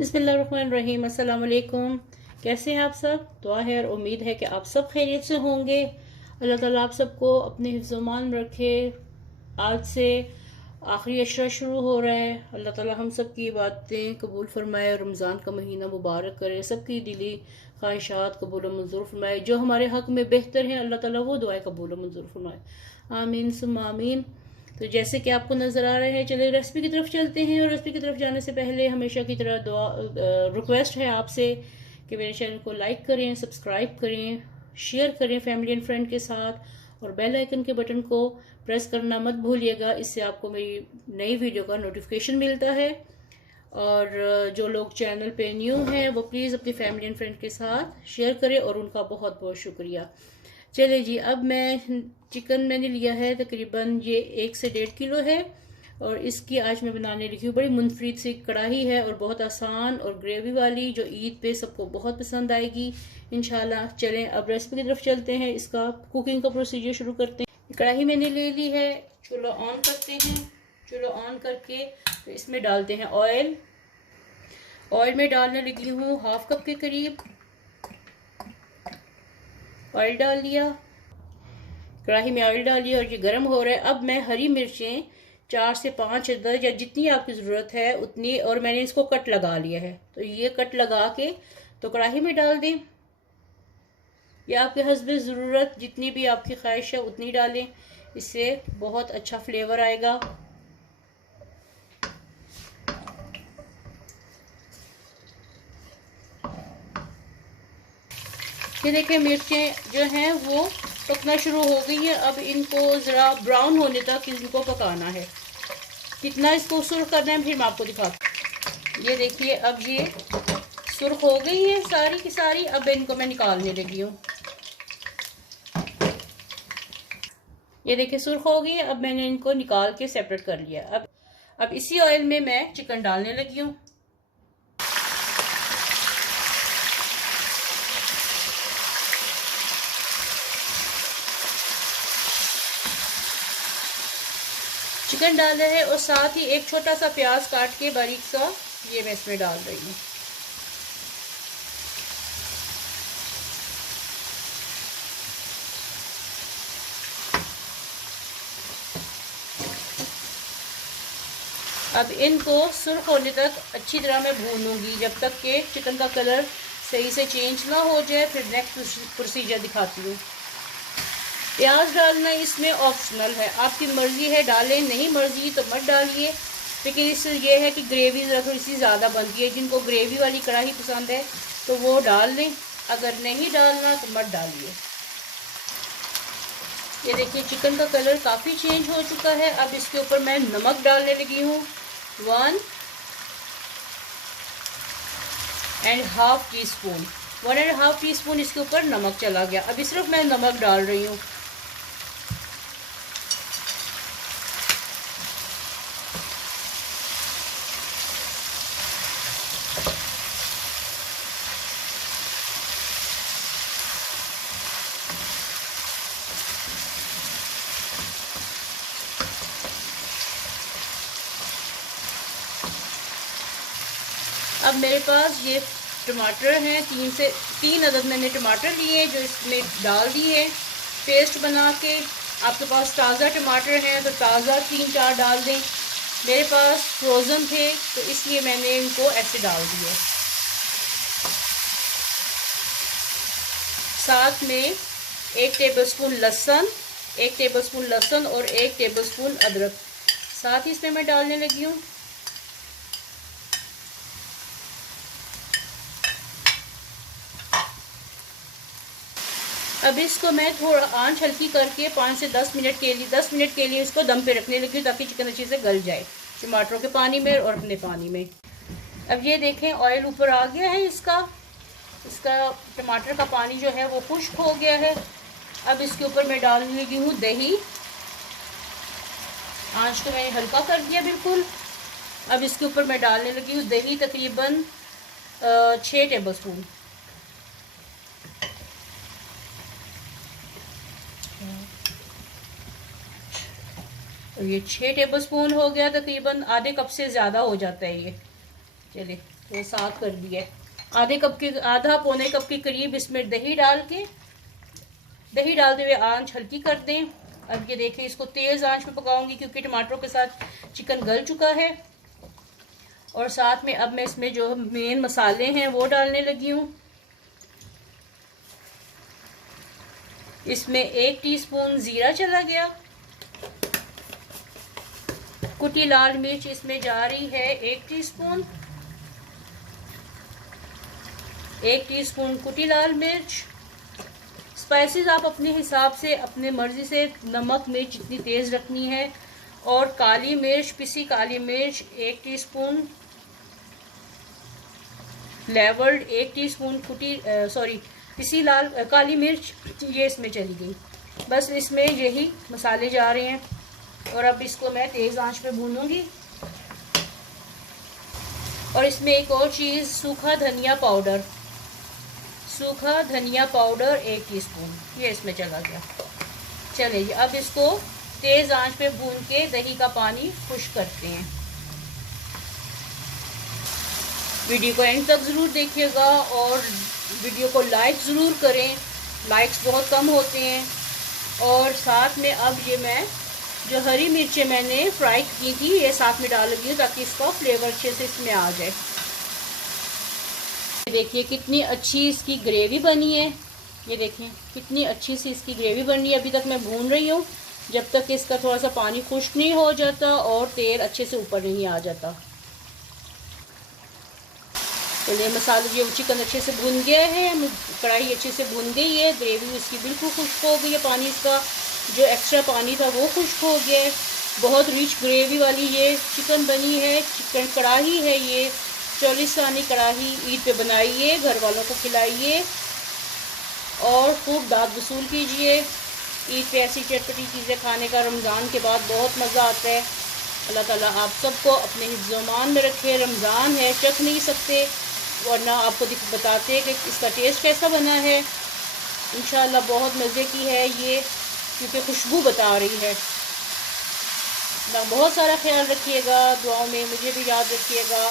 बिस्मिल्लाहिर्रहमानिर्रहीम। अस्सलाम वालेकुम। कैसे हैं आप सब? दुआ है और उम्मीद है कि आप सब खैरियत से होंगे। अल्लाह ताला आप सबको अपने हिफ्ज़-ओ-मान में रखे। आज से आखिरी अशरा शुरू हो रहा है। अल्लाह ताला हम सब की इबादतें कबूल फरमाए, रमज़ान का महीना मुबारक करे, सबकी दिली ख्वाहिशात कबूल और मंजूर फरमाए। जो हमारे हक़ में बेहतर हैं अल्लाह ताला वो दुआएं कबूल और मंजूर फरमाए। आमीन सुम्मा आमीन। तो जैसे कि आपको नज़र आ रहे हैं, चलिए रेसिपी की तरफ चलते हैं। और रेसिपी की तरफ जाने से पहले हमेशा की तरह दुआ रिक्वेस्ट है आपसे कि मेरे चैनल को लाइक करें, सब्सक्राइब करें, शेयर करें फैमिली एंड फ्रेंड के साथ, और बेल आइकन के बटन को प्रेस करना मत भूलिएगा। इससे आपको मेरी नई वीडियो का नोटिफिकेशन मिलता है। और जो लोग चैनल पे न्यू हैं वो प्लीज़ अपनी फैमिली एंड फ्रेंड के साथ शेयर करें, और उनका बहुत बहुत शुक्रिया। चलिए जी, अब मैं चिकन मैंने लिया है तकरीबन ये 1 से 1.5 किलो है। और इसकी आज मैं बनाने लगी हूँ। बड़ी मुनफरिद सी कढ़ाई है और बहुत आसान और ग्रेवी वाली, जो ईद पे सबको बहुत पसंद आएगी इंशाल्लाह। चलें अब रेसिपी की तरफ चलते हैं। इसका कुकिंग का प्रोसीजर शुरू करते हैं। कढ़ाई मैंने ले ली है, चूल्हा ऑन करते हैं। चूल्हा ऑन करके तो इसमें डालते हैं ऑयल। ऑयल में डालने लगी हूँ 1/2 कप के करीब ऑयल डाल लिया। कढ़ाई में ऑयल डाल लिया और ये गर्म हो रहा है। अब मैं हरी मिर्चें 4 से 5 अदद या जितनी आपकी ज़रूरत है उतनी, और मैंने इसको कट लगा लिया है। तो ये कट लगा के तो कढ़ाई में डाल दें, या आपके हस्ब ज़रूरत जितनी भी आपकी ख्वाहिश है उतनी डालें, इससे बहुत अच्छा फ्लेवर आएगा। ये देखें मिर्चें जो हैं वो पकना शुरू हो गई है। अब इनको ज़रा ब्राउन होने तक इनको पकाना है। कितना इसको सुर्ख करना है फिर मैं आपको दिखाती हूँ। ये देखिए अब ये सुर्ख हो गई है सारी की सारी। अब इनको मैं निकालने लगी हूँ। ये देखिए सुर्ख हो गई है। अब मैंने इनको निकाल के सेपरेट कर लिया। अब इसी ऑयल में मैं चिकन डालने लगी हूँ। चिकन डाला है और साथ ही एक छोटा सा प्याज काट के बारीक सा ये मैं इसमें डाल रही हूँ। अब इनको सुर्ख होने तक अच्छी तरह मैं भूनूंगी जब तक कि चिकन का कलर सही से चेंज ना हो जाए। फिर नेक्स्ट प्रोसीजर दिखाती हूँ। प्याज डालना इसमें ऑप्शनल है, आपकी मर्ज़ी है, डालें, नहीं मर्ज़ी तो मत डालिए। लेकिन इससे ये है कि ग्रेवी ज़रा थोड़ी सी ज़्यादा बनती है। जिनको ग्रेवी वाली कढ़ाई पसंद है तो वो डाल लें, अगर नहीं डालना तो मत डालिए। ये देखिए चिकन का कलर काफ़ी चेंज हो चुका है। अब इसके ऊपर मैं नमक डालने लगी हूँ 1.5 टीस्पून। 1.5 टीस्पून इसके ऊपर नमक चला गया। अभी सिर्फ मैं नमक डाल रही हूँ। अब मेरे पास ये टमाटर हैं, 3 अदद मैंने टमाटर लिए जो इसमें डाल दिए पेस्ट बना के। आपके पास ताज़ा टमाटर हैं तो ताज़ा 3-4 डाल दें। मेरे पास फ्रोज़न थे तो इसलिए मैंने इनको ऐसे डाल दिए। साथ में 1 टेबलस्पून लहसुन और 1 टेबलस्पून अदरक साथ ही इसमें मैं डालने लगी हूँ। अब इसको मैं थोड़ा आंच हल्की करके 5 से 10 मिनट के लिए इसको दम पे रखने लगी हूँ, ताकि चिकन अच्छे से गल जाए टमाटरों के पानी में और अपने पानी में। अब ये देखें ऑयल ऊपर आ गया है। इसका टमाटर का पानी जो है वो खुश्क हो गया है। अब इसके ऊपर मैं डालने लगी हूँ दही। आंच को मैंने हल्का कर दिया बिल्कुल। अब इसके ऊपर मैं डालने लगी हूँ दही, तकरीबन 6 टेबलस्पून। तो ये 6 टेबलस्पून हो गया, तकरीबन आधे कप से ज़्यादा हो जाता है ये। चलिए तो साफ कर लिया। आधा पौने कप के करीब इसमें दही डालते हुए आंच हल्की कर दें। अब ये देखें, इसको तेज़ आंच पे पकाऊंगी क्योंकि टमाटरों के साथ चिकन गल चुका है। और साथ में अब मैं इसमें जो मेन मसाले हैं वो डालने लगी हूँ। इसमें 1 टीस्पून जीरा चला गया। कुटी लाल मिर्च इसमें जा रही है 1 टीस्पून। 1 टीस्पून कुटी लाल मिर्च। स्पाइसेस आप अपने हिसाब से, अपने मर्जी से नमक मिर्च जितनी तेज़ रखनी है। और काली मिर्च, पिसी काली मिर्च 1 टीस्पून। फ्लेवर्ड 1 टीस्पून पिसी काली मिर्च, ये इसमें चली गई। बस इसमें यही मसाले जा रहे हैं। और अब इसको मैं तेज़ आंच पे भूनूंगी। और इसमें एक और चीज़, सूखा धनिया पाउडर 1 टीस्पून, ये इसमें चला गया। चलिए जी, अब इसको तेज़ आंच पे भून के दही का पानी खुश्क करते हैं। वीडियो को एंड तक ज़रूर देखिएगा और वीडियो को लाइक ज़रूर करें, लाइक्स बहुत कम होते हैं। और साथ में अब ये मैं जो हरी मिर्चें मैंने फ्राई की थी ये साथ में डाल लगी हूँ ताकि इसका फ्लेवर अच्छे से इसमें आ जाए। देखिए कितनी अच्छी इसकी ग्रेवी बनी है। ये देखें कितनी अच्छी सी इसकी ग्रेवी बनी है। अभी तक मैं भून रही हूँ जब तक इसका थोड़ा सा पानी खुश्क नहीं हो जाता और तेल अच्छे से ऊपर नहीं आ जाता। चलिए मसाले जो चिकन अच्छे से भुन गया है, कढ़ाई अच्छे से भुन गई है, ग्रेवी इसकी बिल्कुल खुश्क हो गई है। पानी इसका जो एक्स्ट्रा पानी था वो खुश्क हो गया है। बहुत रिच ग्रेवी वाली ये चिकन बनी है। चिकन कढ़ाई है ये, 40 सानी कढ़ाई ईद पे बनाइए, घर वालों को खिलाइए और खूब दाद वसूल कीजिए। ईद पे ऐसी चटपटी चीज़ें खाने का रमज़ान के बाद बहुत मज़ा आता है। अल्लाह ताला आप सबको अपने हिफ्ज़-ओ-मान में रखे। रमज़ान है, चख नहीं सकते वरना आपको बताते हैं कि इसका टेस्ट कैसा बना है। इंशाअल्लाह बहुत मज़े की है ये, क्योंकि खुशबू बता रही है। बहुत सारा ख्याल रखिएगा, दुआओं में मुझे भी याद रखिएगा।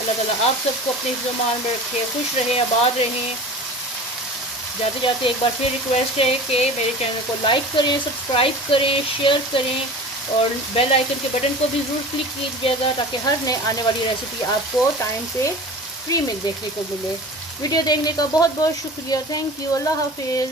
अल्लाह ताला आप सबको अपने हिफ्ज़-ओ-मान में रखे, खुश रहें, आबाद रहें। जाते जाते एक बार फिर रिक्वेस्ट है कि मेरे चैनल को लाइक करें, सब्सक्राइब करें, शेयर करें और बेल आइकन के बटन को भी ज़रूर क्लिक कीजिएगा ताकि हर नए आने वाली रेसिपी आपको टाइम से फ्री में देखने को मिले। वीडियो देखने का बहुत बहुत शुक्रिया। Thank you. अल्लाह हाफिज़।